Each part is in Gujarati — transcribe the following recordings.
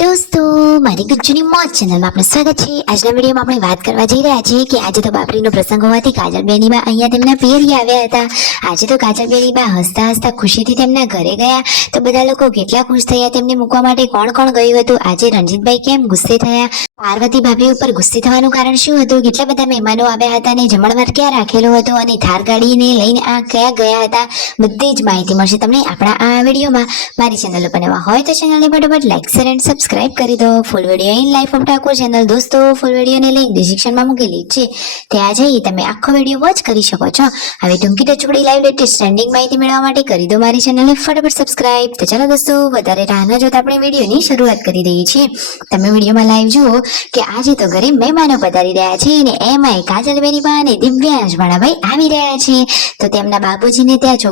દોસ્તો, મારી ગુજ્જુની મોજ ચેનલમાં આપનું સ્વાગત છે। આજના વિડીયોમાં આપણે વાત કરવા જઈ રહ્યા છીએ કે આજે તો બાપરીનો પ્રસંગ હોવાથી કાજલબેની બા અહીંયા તેમના પિયરી આવ્યા હતા। આજે તો કાજલબેની બા હસતા હસતા ખુશીથી તેમના ઘરે ગયા તો બધા લોકો કેટલા ખુશ થયા તેમને મૂકવા માટે કોણ કોણ ગયું હતું। આજે રણજીતભાઈ કેમ ગુસ્સે થયા, પાર્વતી ભાભી ઉપર ગુસ્સે થવાનું કારણ શું હતું, કેટલા બધા મહેમાનો આવ્યા હતા અને જમણવાર ક્યાં રાખેલો હતો અને થાર ગાડીને લઈને આ ક્યાં ગયા હતા, બધી જ માહિતી મળશે તમને આપણા આ વિડીયોમાં। મારી ચેનલ ઉપર નવા હોય તો ચેનલને ફટાફટ લાઈક શેર એન્ડ સબસ્ક્રાઇબ કરી દો। Full video in life of Thakor channel દોસ્તો, ફૂલ વિડીયોની લિંક ડિસ્ક્રિપ્શનમાં મૂકેલી છે, ત્યાં જઈ તમે આખો વિડીયો વોચ કરી શકો છો। હવે ટૂંકી ટચુકડી લાઈવ લેટેસ્ટ ટ્રેન્ડિંગ માહિતી મેળવવા માટે કરી દો મારી ચેનલને ફટાફટ સબસ્ક્રાઇબ। તો ચાલો દોસ્તો, વધારે રાહ ન જોતા આપણે વિડીયોની શરૂઆત કરી દઈએ છીએ। તમે વિડીયોમાં લાઈવ જુઓ કે આજે તો ઘરે મહેમાનો પધારી રહ્યા છે અને એમાંય કાજલબેની બા અને દિવ્યાંશ ભાણાભાઈ આવી રહ્યા છે। તો તેમના બાબુજીને ત્યાં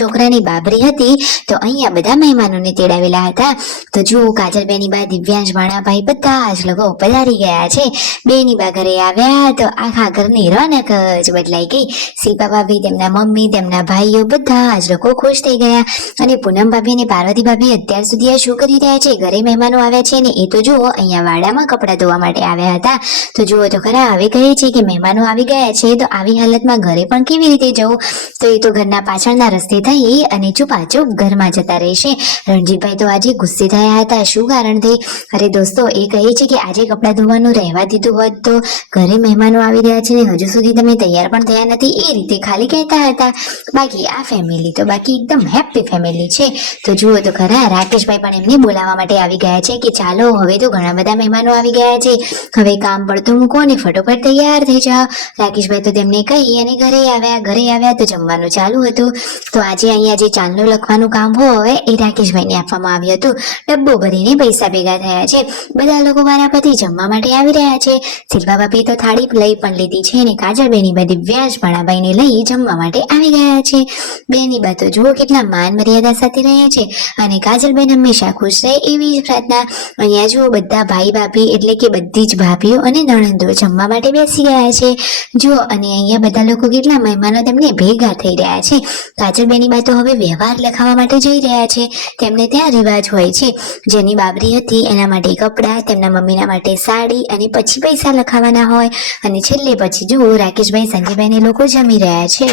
છોકરાની બાબરી હતી તો અહીંયા બધા મહેમાનોને તેડાવેલા હતા। તો જુઓ કાજલબેની બા દિવ્યાંશ ભાણાભાઈ બધા જ લોકો પધારી ગયા છે। બેની બા ઘરે આવ્યા તો આખા ઘરની રોનક જ બદલાઈ ગઈ। શિલ્પા ભાભી, તેમના મમ્મી, તેમના ભાઈઓ બધા જ લોકો ખુશ થઈ ગયા। અને પૂનમ ભાભી અને પાર્વતી ભાભી અત્યાર સુધી આ શું કરી રહ્યા છે, ઘરે મહેમાનો આવ્યા છે ને એ તો જુઓ અહીંયા વાડામાં કપડાં ધોવા માટે આવ્યા હતા। તો જુઓ તો ખરા, હવે કહે છે કે મહેમાનો આવી ગયા છે તો આવી હાલતમાં ઘરે પણ કેવી રીતે જવું, તો એ તો ઘરના પાછળના રસ્તે થઈ અને ચૂપાચૂપ ઘરમાં જતા રહેશે। રણજીતભાઈ તો આજે ગુસ્સે થયા હતા, શું કારણથી? અરે દોસ્તો, એ કહે છે કે આજે કપડાં ધોવાનું રહેવા દીધું હોત તો ઘરે મહેમાનો આવી રહ્યા છે ને હજુ સુધી તમે તૈયાર પણ થયા નથી, એ રીતે ખાલી કહેતા હતા। બાકી આ ફેમિલી તો બાકી એકદમ હેપી ફેમિલી છે। તો જુઓ તો ખરા, રાકેશભાઈ પણ એમને બોલાવવા માટે આવી ગયા છે કે ચાલો હવે તો ઘણા બધા મહેમાનો આવી ગયા છે, હવે કામ પડતું મૂકો અને ફટોફટ તૈયાર થઈ જાઓ। રાકેશભાઈ તો તેમને કહી અને ઘરે આવ્યા તો જમવાનું ચાલુ હતું। તો આજે અહીંયા જે ચાંદલો લખવાનું કામ હોય એ રાકેશભાઈને આપવામાં આવ્યું હતું। ડબ્બો ભરીને પૈસા ભેગા થયા છે, બધા લોકો વારાફરતી જમવા માટે આવી રહ્યા છે। શિલ્પા ભાભી તો થાળી લઈ પણ લીધી છે અને કાજલબેની બા દિવ્યાંશ ભાણાભાઈને લઈ જમવા માટે આવી ગયા છે। બેની બા તો જુઓ કેટલા માન મર્યાદા સાથે રહે છે અને કાજલબેન હંમેશા ખુશ રહે એવી જ પ્રાર્થના। અહીંયા જુઓ બધા ભાઈ ભાભી એટલે કે બધી જ ભાભીઓ અને નણંદો જમવા માટે બેસી ગયા છે। જુઓ અને અહીંયા બધા લોકો કેટલા મહેમાનો તેમને ભેગા થઈ રહ્યા છે। કાજલબેની બા તો હવે વ્યવહાર લખાવવા માટે જઈ રહ્યા છે, તેમને ત્યાં રિવાજ હોય છે, જેની બાબરી હતી એના માટે કપડાં, તેમના મમ્મીના માટે સાડી અને પછી પૈસા લખાવાના હોય અને છેલ્લે પછી જુઓ રાકેશભાઈ, સંજયભાઈને લોકો જમી રહ્યા છે।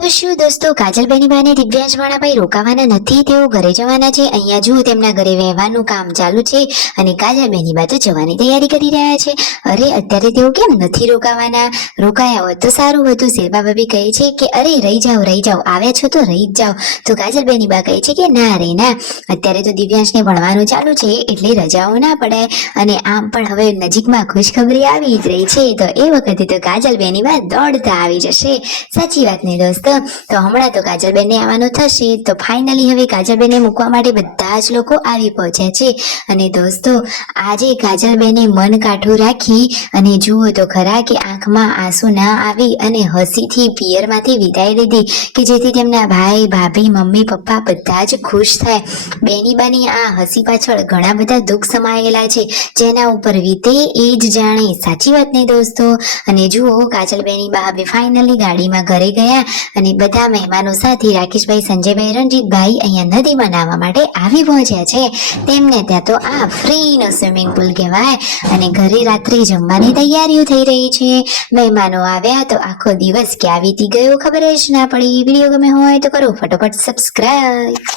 તો શું દોસ્તો, કાજલબેની બા અને દિવ્યાંશ ભાણાભાઈ રોકાવાના નથી, તેઓ ઘરે જવાના છે। અહીંયા જુઓ તેમના ઘરે વ્યવહારનું કામ ચાલુ છે અને કાજલબેની બા તો જવાની તૈયારી કરી રહ્યા છે। અરે અત્યારે તેઓ કેમ નથી રોકાવાના, રોકાયા હોત તો સારું હતું। શિલ્પા ભાભી કહે છે કે અરે રહી જાઓ, આવ્યા છો તો રહી જ જાઓ। તો કાજલબેની બા કહે છે કે ના રે ના, અત્યારે તો દિવ્યાંશને ભણવાનું ચાલુ છે એટલે રજાઓ ના પડાય અને આમ પણ હવે નજીકમાં ખુશખબરી આવી જ રહી છે તો એ વખતે તો કાજલબેની બા દોડતા આવી જશે। સાચી વાત ને દોસ્તો? તો હમણાં તો કાજલબેનને આવવાનું થશે તો ફાઇનલી હવે કાજલબેનને મૂકવા માટે બધા જ લોકો આવી પહોંચ્યા છે। અને દોસ્તો, આજે કાજલબેને મન કાઠું રાખી અને જુઓ તો ખરા કે આંખમાં આંસુ ના આવી અને હસીથી પિયરમાંથી વિદાય લીધી કે જેથી તેમના ભાઈ, ભાભી, મમ્મી, પપ્પા બધા જ ખુશ થાય। બેની બાની આ હસી પાછળ ઘણા બધા દુઃખ સમાયેલા છે, જેના ઉપર વીતે એ જ જાણે। સાચી વાત ને દોસ્તો? અને જુઓ કાજલબેની બા હવે ફાઇનલી ગાડીમાં ઘરે ગયા અને બધા મહેમાનો સાથે રાકેશભાઈ, સંજયભાઈ, રણજીતભાઈ અહીંયા નદીમાં નાહવા માટે આવી પહોંચ્યા છે। તેમને ત્યાં તો આ ફ્રીનો સ્વિમિંગ પુલ કહેવાય અને ઘરે રાત્રે જમવાની તૈયારીઓ થઈ રહી છે। મહેમાનો આવ્યા તો આખો દિવસ ક્યાં વીતી ગયો ખબર જ ના પડી। વિડીયો ગમે હોય તો કરો ફટોફટ સબસ્ક્રાઇબ।